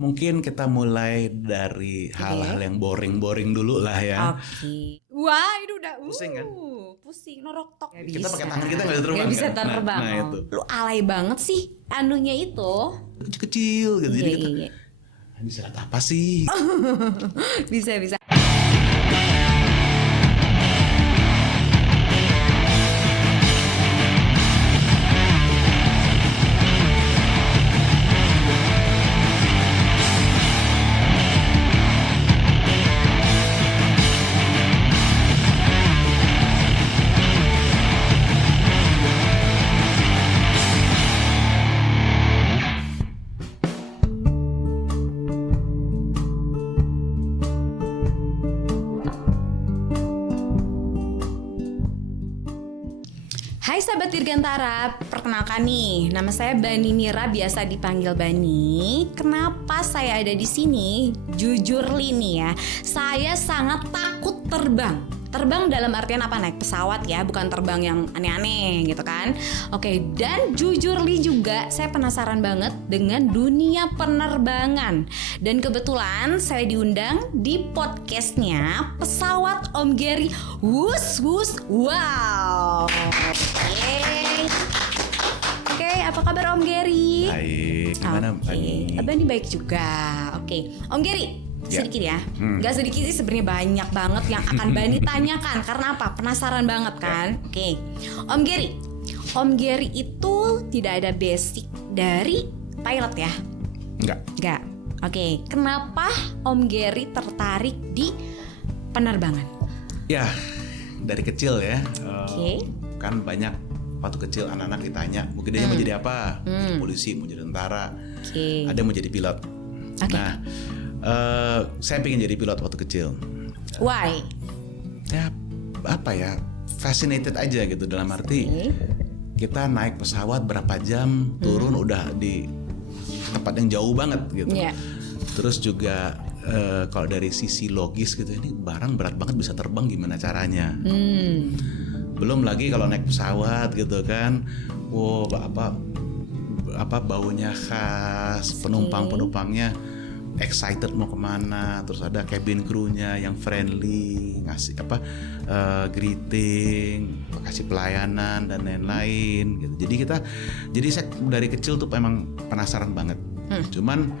Mungkin kita mulai dari hal-hal yang boring-boring dulu lah ya. Oke. Wah, itu udah Pusing kan? Pusing noroktok. Kita pakai tangan kita nggak bisa terbang. Gak bisa kan? terbang. Nah, itu. Lu alay banget sih anunya itu. Kecil-kecil gitu. Jadi kita Iya. bisa lihat apa sih? Bisa. Hai sahabat Dirgantara, perkenalkan nih, nama saya Bani Mira, biasa dipanggil Bani. Kenapa saya ada di sini? Jujur nih ya, saya sangat takut terbang. Terbang dalam artian apa? Naik pesawat ya, bukan terbang yang aneh-aneh gitu kan. Oke, dan jujur juga saya penasaran banget dengan dunia penerbangan. Dan kebetulan saya diundang di podcastnya Pesawat Om Gary. Wus, wow. Oke, apa kabar Om Gary? Baik, gimana Bani? Bani baik juga. Oke, Om Gary, sedikit ya. Gak sedikit sih, sebenarnya banyak banget yang akan Bani tanyakan. Karena apa? Penasaran banget kan? Oke, Om Gary. Om Gary itu tidak ada basic dari pilot ya? Enggak. Oke, kenapa Om Gary tertarik di penerbangan? Ya, dari kecil ya. Oke. Kan banyak waktu kecil anak-anak ditanya, mungkin dia mau jadi apa? Mau jadi polisi, mau jadi tentara. Oke. Ada yang mau jadi pilot. Oke. Nah, saya pengen jadi pilot waktu kecil. Why? Ya, apa ya? Fascinated aja gitu, dalam arti kita naik pesawat berapa jam, turun udah di tempat yang jauh banget gitu. Iya. Terus juga kalau dari sisi logis gitu, ini barang berat banget bisa terbang, gimana caranya? Belum lagi kalau naik pesawat gitu kan, wow, apa baunya khas, penumpangnya excited mau kemana, terus ada cabin crew-nya yang friendly, ngasih greeting, kasih pelayanan dan lain-lain gitu. Jadi saya dari kecil tuh emang penasaran banget. Cuman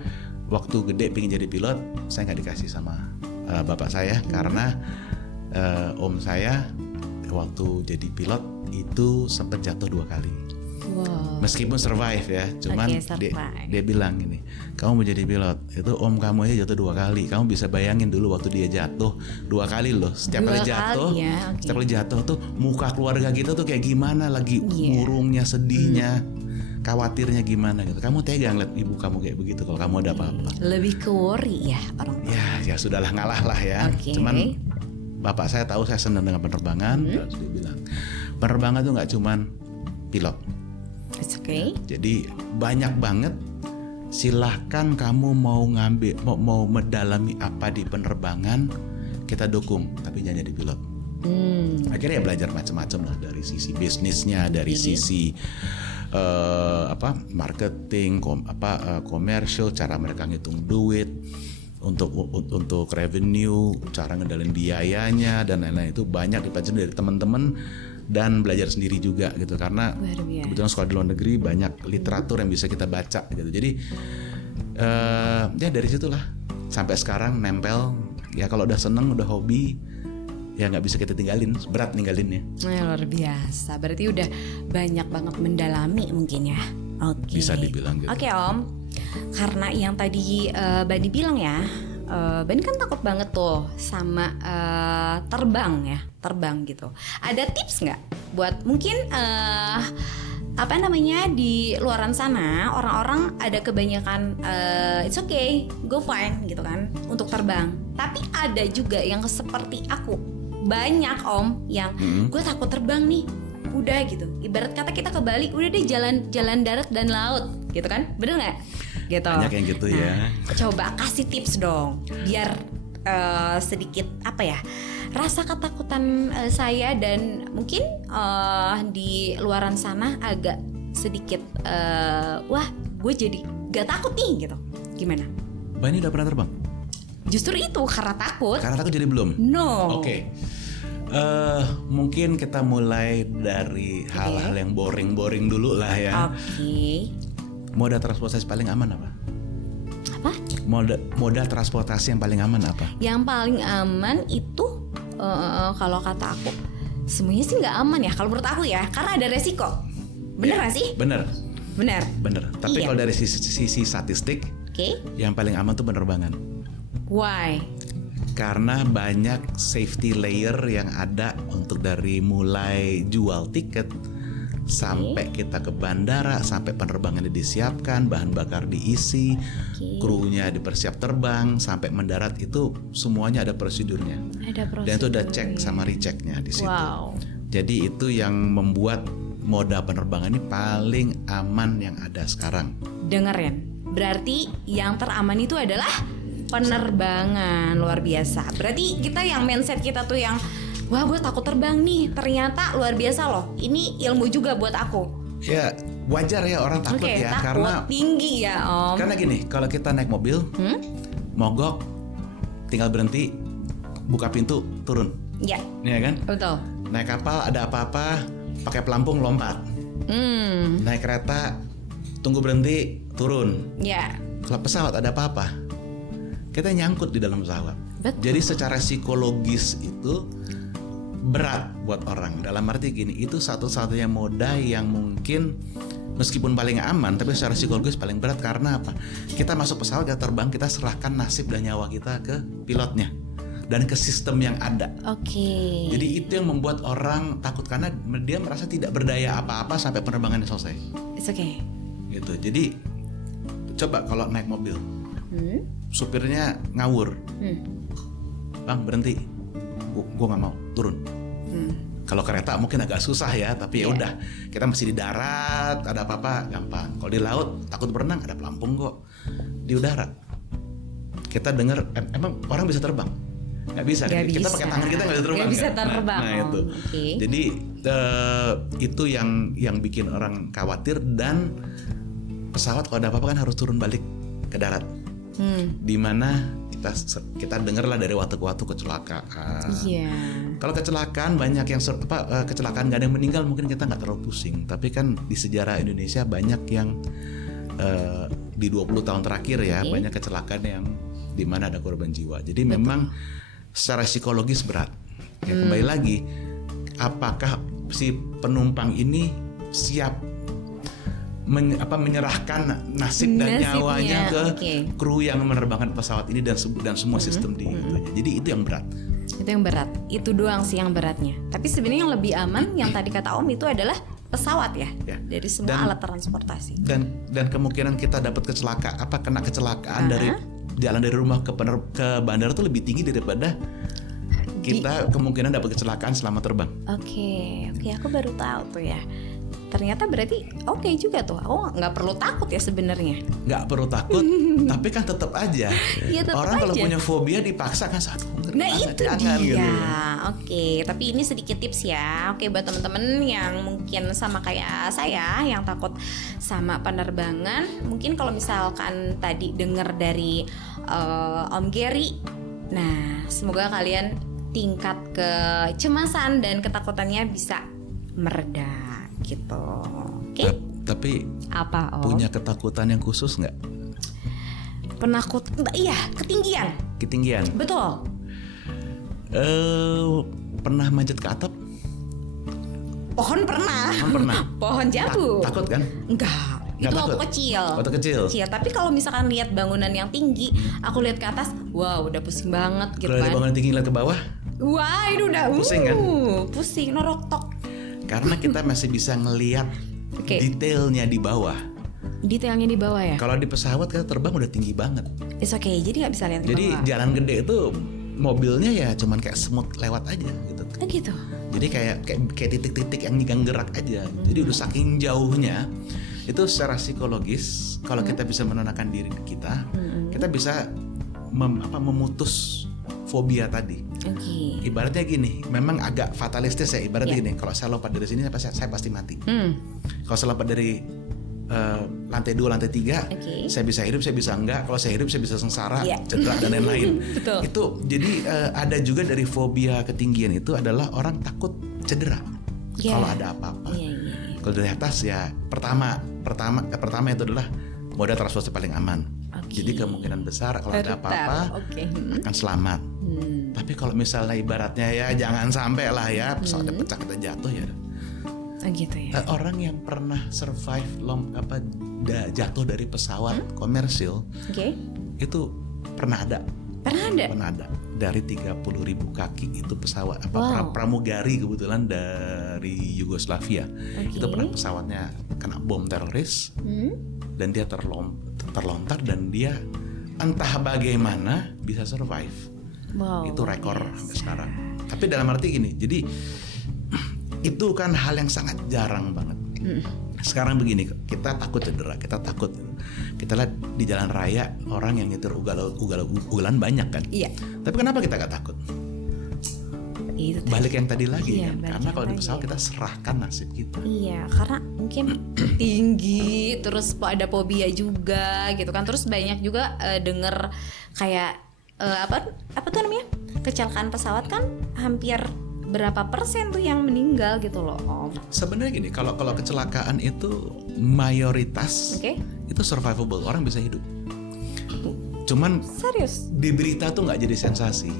waktu gede pengen jadi pilot, saya nggak dikasih sama bapak saya karena om saya waktu jadi pilot itu sempat jatuh 2 kali. Wow. Meskipun survive ya, cuman dia bilang gini, kamu mau jadi pilot, itu om kamu aja jatuh 2 kali. Kamu bisa bayangin dulu waktu dia jatuh 2 kali loh. Setiap kali jatuh tuh muka keluarga kita tuh kayak gimana, lagi murungnya, sedihnya, khawatirnya gimana gitu. Kamu tega ngeliat ibu kamu kayak begitu kalau kamu ada apa-apa. Lebih ke worry ya orang tua. Ya sudahlah, ngalah lah ya. Cuman bapak saya tahu saya senang dengan penerbangan, terus dia bilang penerbangan tuh nggak cuman pilot. It's okay. Jadi banyak banget. Silahkan kamu mau mendalami apa di penerbangan, kita dukung. Tapi jangan jadi pilot. Akhirnya belajar macam-macam lah, dari sisi bisnisnya, dari sisi marketing, komersial, cara mereka ngitung duit. Untuk revenue, cara ngendalin biayanya dan lain-lain, itu banyak dipelajari dari teman-teman dan belajar sendiri juga gitu, karena kebetulan sekolah di luar negeri banyak literatur yang bisa kita baca gitu. Jadi ya dari situlah sampai sekarang nempel ya. Kalau udah seneng, udah hobi ya nggak bisa kita tinggalin, berat ninggalinnya. Luar biasa, berarti udah banyak banget mendalami mungkin ya. Oke. Bisa dibilang gitu. Oke Om, karena yang tadi Bani bilang ya, Bani kan takut banget tuh sama terbang gitu. Ada tips nggak buat mungkin di luaran sana orang-orang ada kebanyakan it's okay, go fine gitu kan untuk terbang. Tapi ada juga yang seperti aku, banyak Om yang gue takut terbang nih. Udah gitu, ibarat kata kita ke Bali, udah deh jalan darat dan laut gitu kan, bener nggak? Gitu. Banyak yang gitu ya. Coba kasih tips dong, biar sedikit rasa ketakutan saya dan mungkin di luaran sana agak sedikit wah gue jadi gak takut nih gitu. Gimana? Mbak ini udah pernah terbang? Justru itu karena takut. Karena takut jadi belum? No. Oke. Mungkin kita mulai dari hal-hal yang boring-boring dulu lah ya. Oke. Moda transportasi paling aman apa? Apa? Moda transportasi yang paling aman apa? Yang paling aman itu kalau kata aku semuanya sih nggak aman ya kalau menurut aku ya, karena ada resiko. Bener nggak sih? Bener. Tapi Iya. kalau dari sisi statistik, yang paling aman tuh penerbangan. Why? Karena banyak safety layer yang ada untuk dari mulai jual tiket sampai kita ke bandara, sampai penerbangannya disiapkan, bahan bakar diisi, krunya dipersiap terbang, sampai mendarat itu semuanya ada prosedurnya. Ada prosedur. Dan itu udah cek sama rechecknya di situ. Wow. Jadi itu yang membuat moda penerbangan ini paling aman yang ada sekarang. Dengerin. Berarti yang teraman itu adalah penerbangan. Luar biasa. Berarti kita yang mindset kita tuh yang wah gue takut terbang nih, ternyata luar biasa loh. Ini ilmu juga buat aku. Ya wajar ya orang takut ya, takut, karena tinggi ya Om. Karena gini, kalau kita naik mobil, mogok, tinggal berhenti, buka pintu, turun. Ya, Iya kan? betul. Naik kapal ada apa-apa, pakai pelampung lompat. Naik kereta, tunggu berhenti, turun. Ya. Kalau pesawat ada apa-apa, kita nyangkut di dalam pesawat. Betul. Jadi secara psikologis itu berat buat orang. Dalam arti gini, itu satu-satunya moda yang mungkin meskipun paling aman, tapi secara psikologis paling berat. Karena apa? Kita masuk pesawat, kita terbang, kita serahkan nasib dan nyawa kita ke pilotnya dan ke sistem yang ada. Oke. Jadi itu yang membuat orang takut, karena dia merasa tidak berdaya apa-apa sampai penerbangannya selesai. It's okay. Gitu. Jadi coba kalau naik mobil, supirnya ngawur, bang berhenti, gua nggak mau, turun. Kalau kereta mungkin agak susah ya, tapi ya udah, kita masih di darat, ada apa-apa gampang. Kalau di laut takut berenang, ada pelampung kok. Di udara kita dengar, emang orang bisa terbang? Nggak bisa. Nggak Kita bisa. pakai tangan kita nggak bisa terbang. Nggak bisa kan? terbang. Nah itu. Okay. Jadi itu yang bikin orang khawatir. Dan pesawat kalau ada apa-apa kan harus turun balik ke darat. Dimana kita dengar lah dari waktu ke waktu kecelakaan. Iya. Kalau kecelakaan banyak yang kecelakaan nggak ada yang meninggal, mungkin kita nggak terlalu pusing. Tapi kan di sejarah Indonesia banyak yang di 20 tahun terakhir ya, banyak kecelakaan yang dimana ada korban jiwa. Jadi memang secara psikologis berat. Ya, kembali lagi, apakah si penumpang ini siap menyerahkan nasib dan Nasibnya, nyawanya ke oke. kru yang menerbangkan pesawat ini dan semua sistem di Jadi itu yang berat. Itu yang berat. Itu doang sih yang beratnya. Tapi sebenarnya yang lebih aman yang tadi kata Om itu adalah pesawat ya. Dari semua alat transportasi. Dan kemungkinan kita dapat kena kecelakaan dari jalan dari rumah ke bandara tuh lebih tinggi daripada kita kemungkinan dapat kecelakaan selama terbang. Oke, aku baru tahu tuh ya. Ternyata berarti oke juga tuh. Aku nggak perlu takut ya sebenarnya. Nggak perlu takut, tapi kan tetap aja. Iya, tetap orang kalau aja. punya fobia dipaksa kan satu. Nah itu dia. Gitu. Oke, tapi ini sedikit tips ya. Oke, buat teman-teman yang mungkin sama kayak saya yang takut sama penerbangan, mungkin kalau misalkan tadi dengar dari Om Gary, nah semoga kalian tingkat kecemasan dan ketakutannya bisa mereda gitu. Oke. Tapi Apa Om? punya ketakutan yang khusus nggak? Penakut? Iya, ketinggian. Ketinggian. Betul. Pernah manjat ke atap? Pohon pernah. Pernah. Pohon jambu. Takut kan? Enggak. Itu Nggak waktu takut? kecil. Waktu kecil. Tapi kalau misalkan lihat bangunan yang tinggi, aku lihat ke atas, wow, udah pusing banget gitu Kalau ada kan. bangunan tinggi lihat ke bawah, Wah, itu udah Pusing kan? Pusing, noroktok. karena kita masih bisa ngelihat Oke. detailnya di bawah. Detailnya di bawah ya. Kalau di pesawat kita terbang udah tinggi banget. It's okay, jadi nggak bisa lihat ke Jadi bawah. jalan gede itu mobilnya ya cuman kayak semut lewat aja gitu. Oh gitu. Jadi kayak titik-titik yang gerak aja. Jadi udah saking jauhnya. Itu secara psikologis kalau kita bisa menenangkan diri kita, kita bisa memutus fobia tadi. Oke. Ibaratnya gini, memang agak fatalistis ya. Ibaratnya gini, kalau saya lompat dari sini saya pasti mati. Kalau saya lompat dari lantai 2, lantai 3, Oke. saya bisa hidup, saya bisa enggak. Kalau saya hidup, saya bisa sengsara, Iya. cedera dan lain-lain. Betul. Itu jadi ada juga dari fobia ketinggian itu adalah orang takut cedera. Iya. Kalau ada apa-apa. Iya. Kalau dari atas ya pertama itu adalah moda transportasi paling aman. Oke. Jadi kemungkinan besar kalau ada apa-apa Oke. akan selamat. Tapi kalau misalnya ibaratnya ya jangan sampai lah ya pesawatnya pecah, kita jatuh ya. Oh gitu ya. Orang yang pernah survive jatuh dari pesawat komersil Oke. itu pernah ada Pernah ada. dari 30.000 kaki itu pesawat Wow. pramugari kebetulan dari Yugoslavia. Oke. Itu pernah pesawatnya kena bom teroris dan dia terlontar dan dia entah bagaimana bisa survive. Wow. Itu rekor sampai sekarang. Tapi dalam arti gini, jadi itu kan hal yang sangat jarang banget. Sekarang begini, kita takut cedera, kita lihat di jalan raya orang yang nyetir ugalan banyak kan. Iya. Tapi kenapa kita gak takut? Itu tadi. Balik yang tadi lagi Iya, kan, balik karena yang kalau di tadi. pesawat kita serahkan nasib kita. Iya, karena mungkin tinggi, terus ada fobia juga gitu kan. Terus banyak juga denger kayak apa tuh namanya? Kecelakaan pesawat kan hampir berapa persen tuh yang meninggal gitu loh, Om. Sebenarnya gini, kalau kecelakaan itu mayoritas Oke. itu survivable, orang bisa hidup. Cuman Serius? di berita tuh nggak jadi sensasi.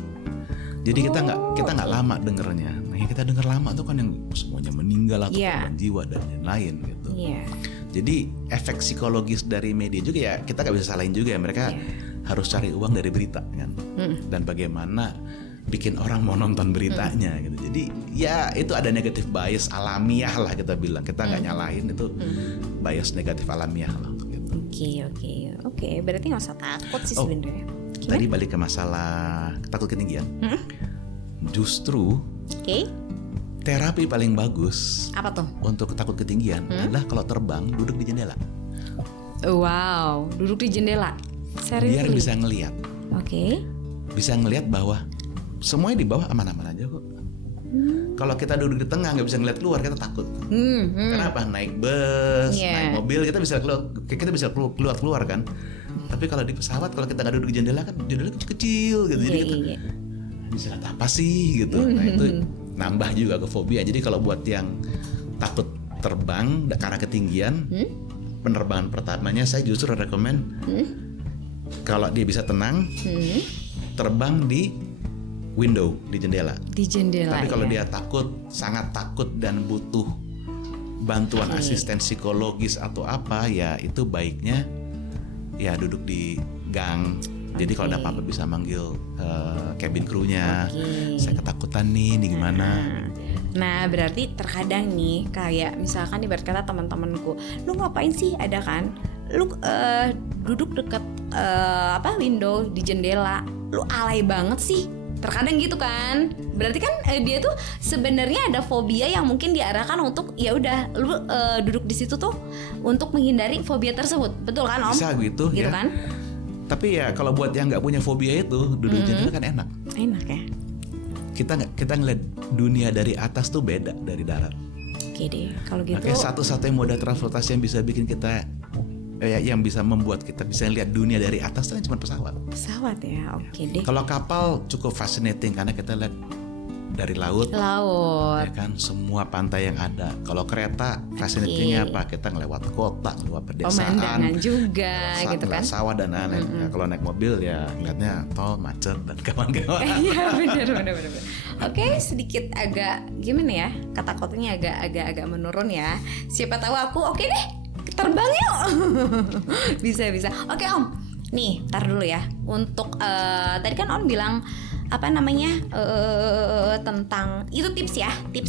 Jadi kita nggak lama dengernya. Nah yang kita denger lama tuh kan yang semuanya meninggal atau Iya. korban jiwa dan lain-lain gitu. Iya. Jadi efek psikologis dari media juga ya kita nggak bisa salahin juga ya, mereka harus cari uang dari berita kan. Dan bagaimana bikin orang mau nonton beritanya gitu. Jadi ya itu ada negatif bias alamiah lah kita bilang. Kita nggak nyalahin itu bias negatif alamiah lah untuk itu. Oke. Berarti nggak usah takut sih sebenarnya. Tadi balik ke masalah takut ketinggian. Justru Oke. terapi paling bagus Apa tuh? untuk takut ketinggian adalah kalau terbang duduk di jendela. Wow, duduk di jendela. Serius? Biar bisa ngelihat. Oke. Bisa ngelihat bahwa semuanya di bawah aman-aman aja kok. Kalau kita duduk di tengah nggak bisa ngeliat keluar, kita takut. Kenapa? Naik bus, naik mobil kita bisa keluar kan. Tapi kalau di pesawat, kalau kita nggak duduk di jendela kan jendela kecil gitu, jadi kita bisa lihat apa sih gitu. Nah itu nambah juga ke fobia. Jadi kalau buat yang takut terbang karena ketinggian, penerbangan pertamanya saya justru rekomen kalau dia bisa tenang, terbang di window, di jendela. Di jendela. Tapi kalau ya. dia takut, sangat takut dan butuh bantuan asisten psikologis atau apa, ya itu baiknya ya duduk di gang. Jadi kalau ada apa-apa bisa manggil cabin crew-nya. Saya ketakutan nih gimana? Nah berarti terkadang nih kayak misalkan ibarat kata teman-temanku, lu ngapain sih, ada kan? Lu duduk deket window di jendela, lu alay banget sih. Terkadang gitu kan. Berarti kan dia tuh sebenarnya ada fobia yang mungkin diarahkan untuk ya udah lu duduk di situ tuh untuk menghindari fobia tersebut. Betul kan, Om? Bisa gitu ya. Kan? Tapi ya kalau buat yang nggak punya fobia itu duduk di jendela kan enak. Enak ya. Kita ngeliat dunia dari atas tuh beda dari darat. Oke deh, kalau gitu. Oke, satu-satunya moda transportasi yang bisa bikin kita yang bisa membuat kita bisa lihat dunia dari atas itu cuma pesawat. Pesawat ya, oke deh. Kalau kapal cukup fascinating karena kita lihat dari laut. Laut. Ya kan, semua pantai yang ada. Kalau kereta fascinatingnya apa? Kita ngelewat kota, lewat pedesaan, pemandangan juga gitu kan. sawah dan lain-lain. Ya, kalau naik mobil ya ingatnya tol, macet dan kawan-kawan. Iya benar. Oke, sedikit agak gimana ya? Ketakutannya agak menurun ya. Siapa tahu aku oke deh. Terbang yuk. bisa. Oke, Om. Nih, tar dulu ya. Untuk tadi kan Om bilang tentang itu tips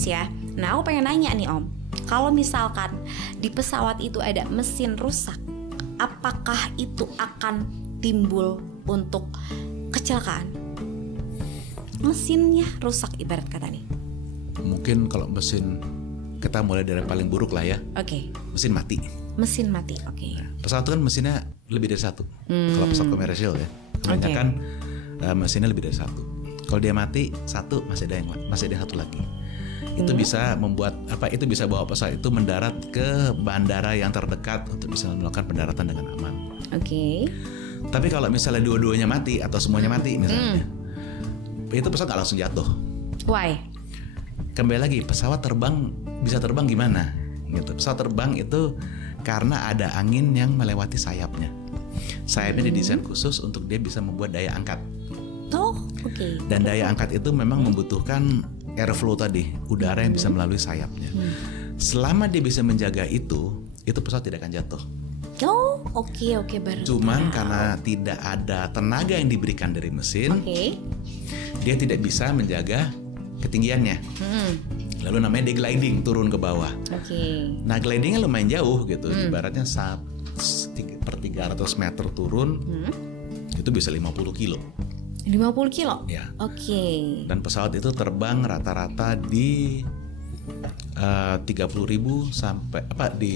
ya. Nah, aku pengen nanya nih, Om. Kalau misalkan di pesawat itu ada mesin rusak, apakah itu akan timbul untuk kecelakaan? Mesinnya rusak ibarat kata nih. Mungkin kalau mesin, kita mulai dari paling buruk lah ya. Oke. Mesin mati. Oke. Pesawat itu kan mesinnya lebih dari satu. Kalau pesawat komersial ya, kebanyakan mesinnya lebih dari satu. Kalau dia mati satu, masih ada satu lagi. Itu bisa membuat itu bisa bawa pesawat itu mendarat ke bandara yang terdekat untuk bisa melakukan pendaratan dengan aman. Oke. Tapi kalau misalnya dua-duanya mati atau semuanya mati misalnya, itu pesawat nggak langsung jatuh. Why? Kembali lagi, pesawat bisa terbang gimana? Gitu. Pesawat terbang itu karena ada angin yang melewati sayapnya. Sayapnya didesain khusus untuk dia bisa membuat daya angkat. Oh, oke. Dan daya angkat itu memang membutuhkan airflow tadi, udara yang bisa melalui sayapnya. Selama dia bisa menjaga itu pesawat tidak akan jatuh. Oh, oke baru. Cuman karena tidak ada tenaga yang diberikan dari mesin, dia tidak bisa menjaga ketinggiannya. Lalu namanya degliding, turun ke bawah. Nah, glidingnya lumayan jauh gitu, ibaratnya per 300 meter turun, itu bisa 50 kilo. 50 kilo? Ya. Oke. Dan pesawat itu terbang rata-rata di 30.000 sampai di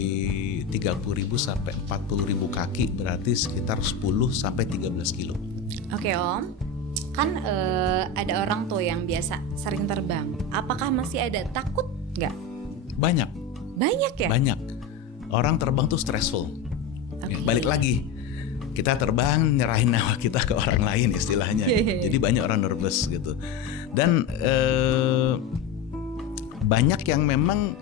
30.000 sampai 40.000 kaki, berarti sekitar 10 sampai 13 kilo. Oke Om, kan ada orang tuh yang biasa sering terbang. Apakah masih ada takut nggak? Banyak ya? Banyak. Orang terbang tuh stressful. Balik lagi, kita terbang nyerahin nyawa kita ke orang lain istilahnya. Jadi banyak orang nervous gitu. Dan banyak yang memang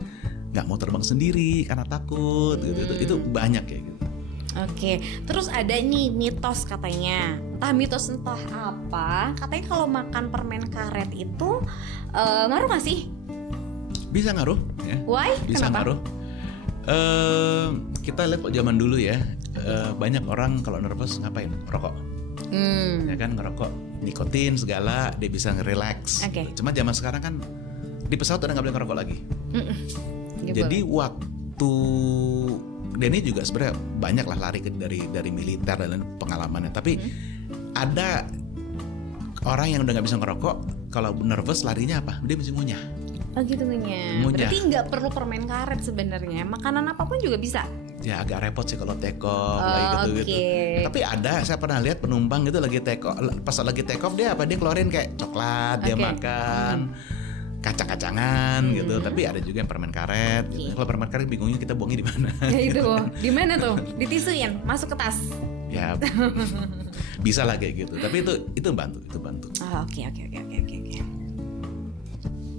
nggak mau terbang sendiri karena takut gitu. Itu banyak ya gitu. Oke, terus ada nih mitos katanya, entah apa, katanya kalau makan permen karet itu ngaruh nggak sih? Bisa ngaruh ya. Why? Bisa Kenapa? ngaruh. Kita lihat zaman dulu ya, banyak orang kalau nervous ngapain? Rokok. Ya kan, ngerokok, nikotin segala, dia bisa ngerelax. Cuma zaman sekarang kan di pesawat udah nggak boleh ngerokok lagi. Jadi waktu Denny juga sebenarnya banyak lah lari dari militer dan pengalamannya. Tapi ada orang yang udah nggak bisa ngerokok, kalau nervous larinya apa? Dia mesti ngunyah. Oh gitu ngunyah. Berarti nggak perlu permen karet sebenarnya. Makanan apapun juga bisa. Ya agak repot sih kalau take off lagi gitu. Tapi saya pernah lihat penumpang gitu lagi take off, pas lagi take off dia keluarin kayak coklat, dia makan. Kacang-kacangan gitu, tapi ada juga yang permen karet. Kalau permen karet bingungnya kita buangnya di mana? Ya itu, di mana tuh? Ditisuin, masuk ke tas. Ya, bisa lah kayak gitu. Tapi itu bantu. Oke.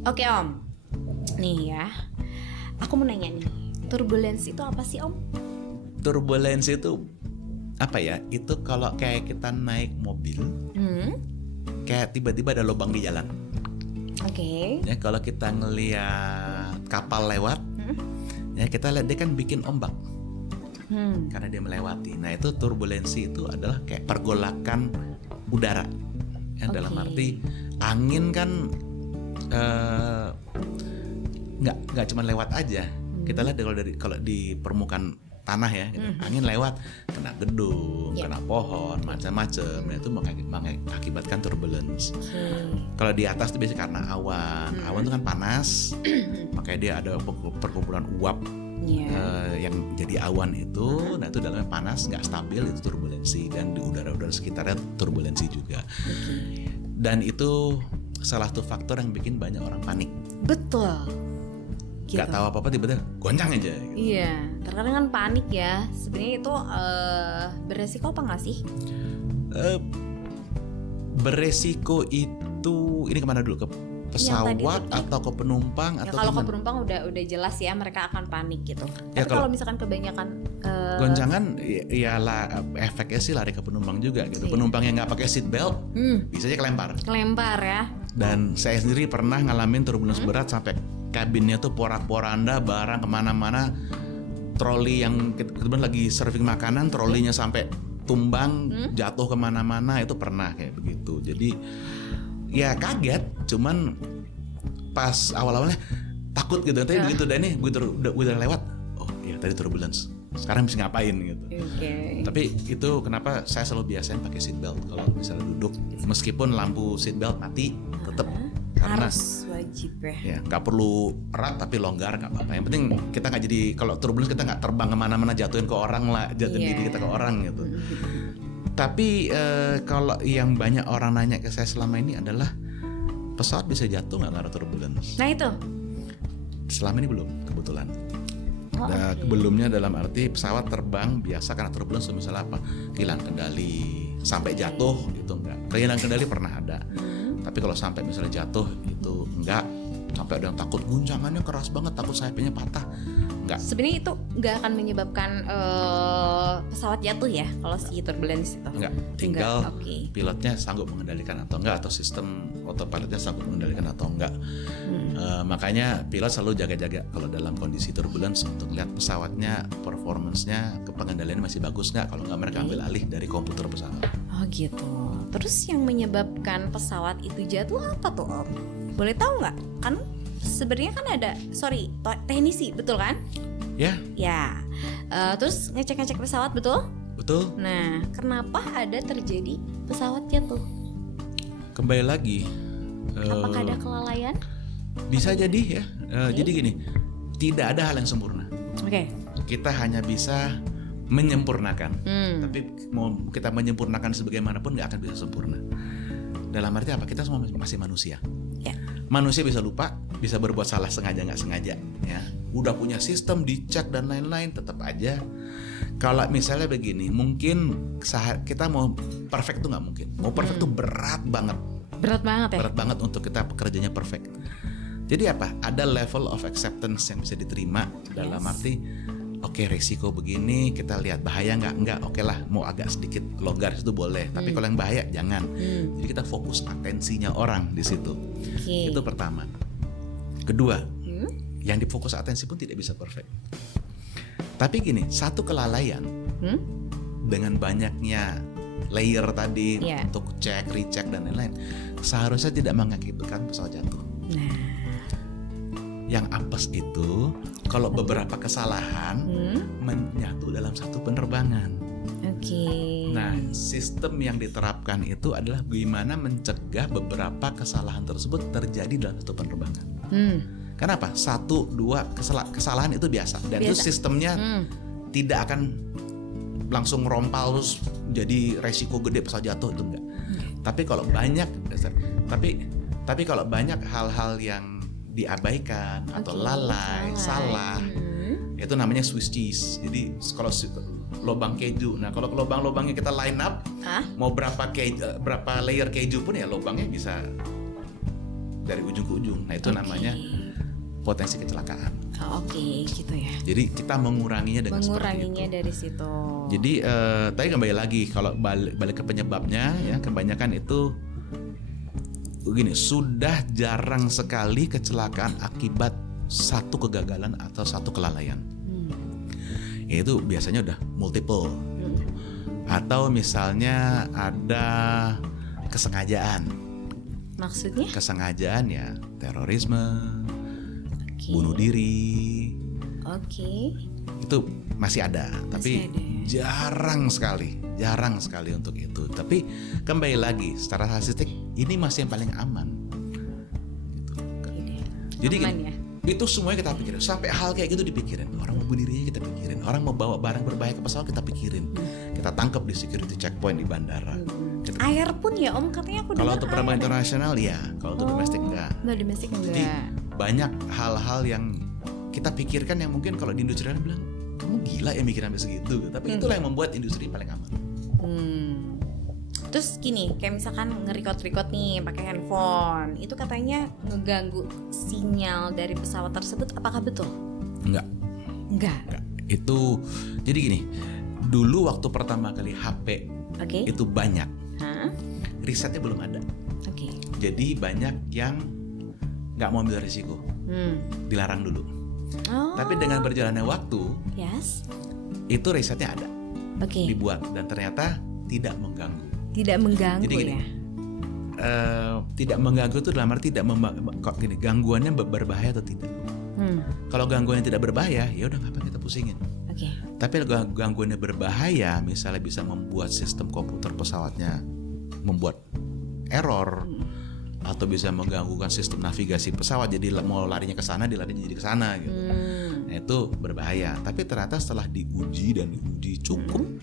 Oke Om, nih ya, aku mau nanya nih, turbulensi itu apa sih Om? Turbulensi itu apa ya? Itu kalau kayak kita naik mobil, kayak tiba-tiba ada lubang di jalan. Ya, kalau kita ngelihat kapal lewat, ya kita lihat dia kan bikin ombak karena dia melewati. Nah itu turbulensi itu adalah kayak pergolakan udara. Ya, dalam arti angin kan nggak cuma lewat aja. Kita lihat kalau di permukaan tanah ya, gitu. Angin lewat kena gedung, kena pohon, macam-macam. Nah itu mengakibatkan turbulence. Kalau di atas itu biasanya karena awan. Awan itu kan panas, makanya dia ada perkumpulan uap yang jadi awan itu. Nah itu dalamnya panas, nggak stabil, itu turbulensi. Dan di udara-udara sekitarnya turbulensi juga. Dan itu salah satu faktor yang bikin banyak orang panik. Betul. Gak tahu apa-apa tiba-tiba goncang aja gitu. Iya, terkadang kan panik ya. Sebenarnya itu beresiko apa nggak sih? Beresiko itu ini kemana dulu, ke pesawat atau ke penumpang? Ya, atau kalau ke penumpang udah jelas ya mereka akan panik gitu. Ya, Tapi kalau misalkan kebanyakan goncangan ya efeknya sih lari ke penumpang juga gitu. Penumpang yang nggak pakai seat belt bisa aja kelempar ya. Dan saya sendiri pernah ngalamin turbulence berat sampai kabinnya tuh porak-poranda, barang kemana-mana, troli yang kebetulan lagi serving makanan, trolinya sampai tumbang, jatuh kemana-mana, itu pernah kayak begitu. Jadi ya kaget, cuman pas awal-awalnya takut gitu. Tapi begitu udah lewat, oh iya tadi turbulence, sekarang bisa ngapain gitu. Tapi itu kenapa saya selalu biasain pakai seat belt kalau misalnya duduk, meskipun lampu seat belt mati, tetap karena harus wajib ya nggak perlu erat tapi longgar nggak apa-apa. Yang penting kita nggak jadi, kalau turbulence kita nggak terbang kemana-mana jatuhin ke orang lah, jatuhin diri kita ke orang gitu. Tapi kalau yang banyak orang nanya ke saya selama ini adalah pesawat bisa jatuh nggak karena turbulence? Nah itu Selama ini belum, kebetulan. Oh, oke. Belumnya dalam arti pesawat terbang biasa karena turbulence misalnya apa, kehilangan kendali sampai jatuh itu enggak. Kehilangan kendali pernah ada, tapi kalau sampai misalnya jatuh itu enggak. Sampai ada yang takut guncangannya keras banget, takut sayapnya patah, enggak. Sebenarnya itu nggak akan menyebabkan pesawat jatuh ya kalau si turbulence itu. Enggak, tinggal oke. pilotnya sanggup mengendalikan atau enggak, atau sistem autopilotnya sanggup mengendalikan atau enggak. Makanya pilot selalu jaga-jaga kalau dalam kondisi turbulence untuk lihat pesawatnya, performance-nya, pengendaliannya masih bagus nggak. Kalau nggak mereka ambil alih dari komputer pesawat. Oh gitu. Terus yang menyebabkan pesawat itu jatuh apa tuh Om? Boleh tahu nggak? Kan sebenarnya kan ada, teknisi, betul kan? Ya, Ya. Terus ngecek-ngecek pesawat, betul? betul. Nah, kenapa ada terjadi pesawat jatuh? Kembali lagi. Apakah ada kelalaian? Bisa jadi ya. Jadi gini, tidak ada hal yang sempurna. Oke. Kita hanya bisa menyempurnakan. Hmm. Tapi mau kita menyempurnakan sebagaimanapun nggak akan bisa sempurna. Dalam arti apa? Kita semua masih manusia. Ya. Manusia bisa lupa, bisa berbuat salah sengaja nggak sengaja. Ya, udah punya sistem dicek dan lain-lain, tetap aja. Kalau misalnya begini, mungkin kita mau perfect tuh nggak mungkin. Mau perfect tuh berat banget. Berat banget ya? Berat banget untuk kita pekerjanya perfect. Jadi apa? Ada level of acceptance yang bisa diterima dalam arti oke, resiko begini, kita lihat bahaya nggak, oke lah, mau agak sedikit longgar itu boleh, tapi kalau yang bahaya jangan. Jadi kita fokus atensinya orang di situ. Oke. Itu pertama. Kedua, yang difokus atensi pun tidak bisa perfect. Tapi gini, satu kelalaian dengan banyaknya layer tadi untuk cek, recheck dan lain-lain, seharusnya tidak mengakibatkan pesawat jatuh. Nah, yang apes itu kalau beberapa kesalahan menyatu dalam satu penerbangan. oke. Nah, sistem yang diterapkan itu adalah bagaimana mencegah beberapa kesalahan tersebut terjadi dalam satu penerbangan. Kenapa? 1, 2 kesalahan itu biasa dan itu sistemnya tidak akan langsung rompal terus jadi resiko gede pesawat jatuh, itu enggak. Tapi kalau banyak tapi kalau banyak hal-hal yang diabaikan atau lalai, salah, itu namanya Swiss cheese. Jadi kalau lubang keju, nah kalau lubang-lubangnya kita line up, mau berapa layer keju pun ya lubangnya bisa dari ujung ke ujung. Nah itu namanya potensi kecelakaan. Oke, gitu ya. Jadi kita menguranginya dengan seperti itu. dari situ. Jadi tadi kembali lagi kalau balik ke penyebabnya ya, kebanyakan itu begini, sudah jarang sekali kecelakaan akibat satu kegagalan atau satu kelalaian. Itu biasanya udah multiple. Atau misalnya ada kesengajaan. Maksudnya? Kesengajaan ya terorisme, bunuh diri. Oke. Itu masih ada, tapi jarang sekali untuk itu. Tapi kembali lagi secara statistik ini masih yang paling aman. Gitu. Jadi aman ya? Itu semuanya kita pikirin. Sampai hal kayak gitu dipikirin. Orang mau bunuh dirinya kita pikirin. Orang mau bawa barang berbahaya ke pesawat kita pikirin. Kita tangkap di security checkpoint di bandara. Air pun ya Om, katanya aku dengar. Kalau untuk penerbangan internasional ya, kalau untuk domestik enggak. Domestik enggak. Jadi banyak hal-hal yang kita pikirkan yang mungkin kalau di industri lain bilang kamu gila ya mikir sampai segitu. Tapi itulah yang membuat industri paling aman. Terus gini, kayak misalkan nge-record nih pakai handphone, itu katanya ngeganggu sinyal dari pesawat tersebut, apakah betul? Enggak. Itu jadi gini, dulu waktu pertama kali HP itu banyak, risetnya belum ada. Jadi banyak yang nggak mau ambil risiko, dilarang dulu. Tapi dengan berjalannya waktu, itu risetnya ada, dibuat dan ternyata tidak mengganggu. Tidak mengganggu. Jadi gini, tidak mengganggu itu dalam arti kok gini, gangguannya berbahaya atau tidak. Kalau gangguannya tidak berbahaya, ya udah ngapain kita pusingin. Tapi kalau gangguannya berbahaya, misalnya bisa membuat sistem komputer pesawatnya membuat error, atau bisa mengganggukan sistem navigasi pesawat, jadi mau larinya ke sana, dilarinya jadi ke sana gitu. Nah, itu berbahaya. Tapi ternyata setelah diuji cukup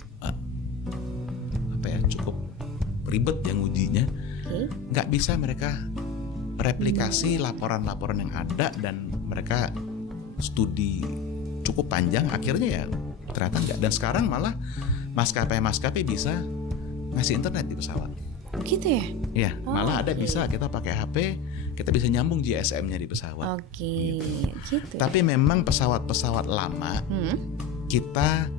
cukup ribet yang ujinya, nggak bisa mereka replikasi laporan-laporan yang ada dan mereka studi cukup panjang, akhirnya ya ternyata enggak. Dan sekarang malah maskapai bisa ngasih internet di pesawat. Gitu ya? Ya, malah ada bisa kita pakai HP, kita bisa nyambung GSM-nya di pesawat. Oke, gitu. Tapi memang pesawat-pesawat lama kita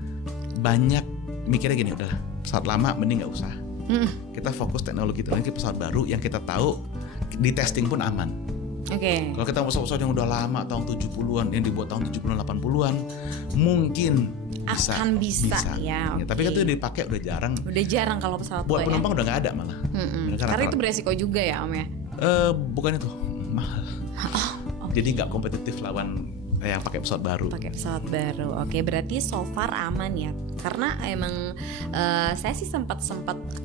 banyak mikirnya gini, udahlah pesawat lama mending nggak usah. Kita fokus teknologi pesawat baru yang kita tahu di testing pun aman. Oke. Kalau kita pesawat yang udah lama tahun 70-an, yang dibuat tahun 70-an 80-an, mungkin akan bisa ya. Ya, tapi kan itu dipakai udah jarang. Udah jarang kalau pesawat Buat tua penumpang udah nggak ada malah. Karena itu beresiko juga ya Om ya. Bukan itu, mahal. Jadi nggak kompetitif lawan yang pakai pesawat baru. Pakai pesawat baru. Oke, berarti so far aman ya. Karena emang saya sih sempat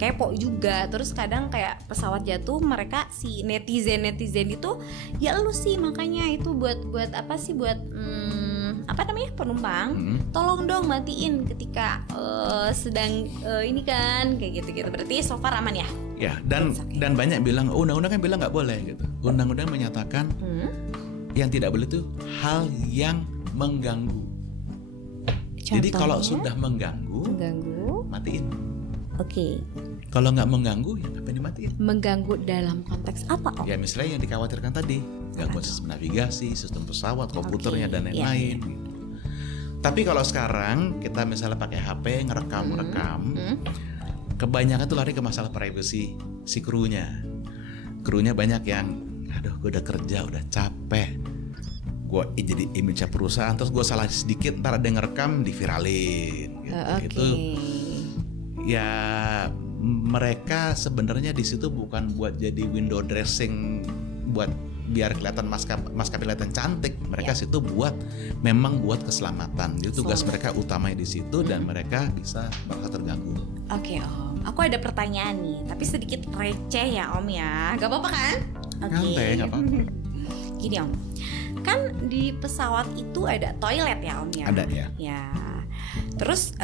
kepo juga. Terus kadang kayak pesawat jatuh, mereka si netizen itu ya lu sih, makanya itu buat apa sih, buat apa namanya, penumpang, tolong dong matiin ketika sedang ini kan kayak gitu. Berarti so far aman ya. Ya, dan banyak bilang undang-undang kan bilang nggak boleh gitu. Undang-undang menyatakan yang tidak boleh itu hal yang mengganggu. Jadi kalau sudah mengganggu, matiin. Oke. Kalau nggak mengganggu, ya ngapain dimatiin? Mengganggu dalam konteks apa Om? Ya misalnya yang dikhawatirkan tadi, gangguan sistem navigasi, sistem pesawat, komputernya dan lain-lain. Gitu. Tapi kalau sekarang kita misalnya pakai HP ngerekam, kebanyakan tuh lari ke masalah privacy si krunya. Krunya banyak yang, aduh gue udah kerja, udah capek, gue jadi image perusahaan, terus gue salah sedikit ntar ada yang ngerekam diviralin gitu. Ya mereka sebenarnya di situ bukan buat jadi window dressing, buat biar kelihatan maskapai kelihatan cantik. Mereka situ memang buat keselamatan. Jadi tugas mereka utamanya di situ dan mereka bisa merasa terganggu. Oke Om, aku ada pertanyaan nih, tapi sedikit receh ya Om ya. Gak apa-apa kan? Santai, gak apa-apa. Gini Om, kan di pesawat itu ada toilet ya Om ya? Ada ya. Ya. Terus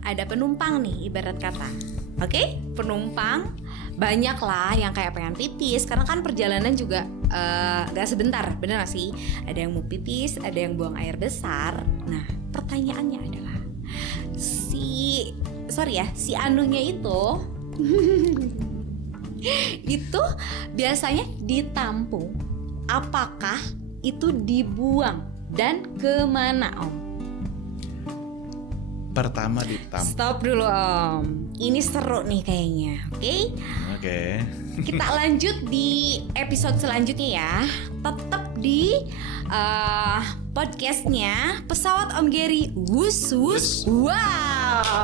ada penumpang nih ibarat kata. Oke, penumpang banyak lah yang kayak pengen pipis, karena kan perjalanan juga gak sebentar, bener gak sih? Ada yang mau pipis, ada yang buang air besar. Nah pertanyaannya adalah si anunya itu itu biasanya ditampung, apakah itu dibuang dan kemana Om? Pertama ditampung. Stop dulu Om, ini seru nih kayaknya. Oke. Kita lanjut di episode selanjutnya ya. Tetap di podcastnya Pesawat Om Gary. Wus. Wow.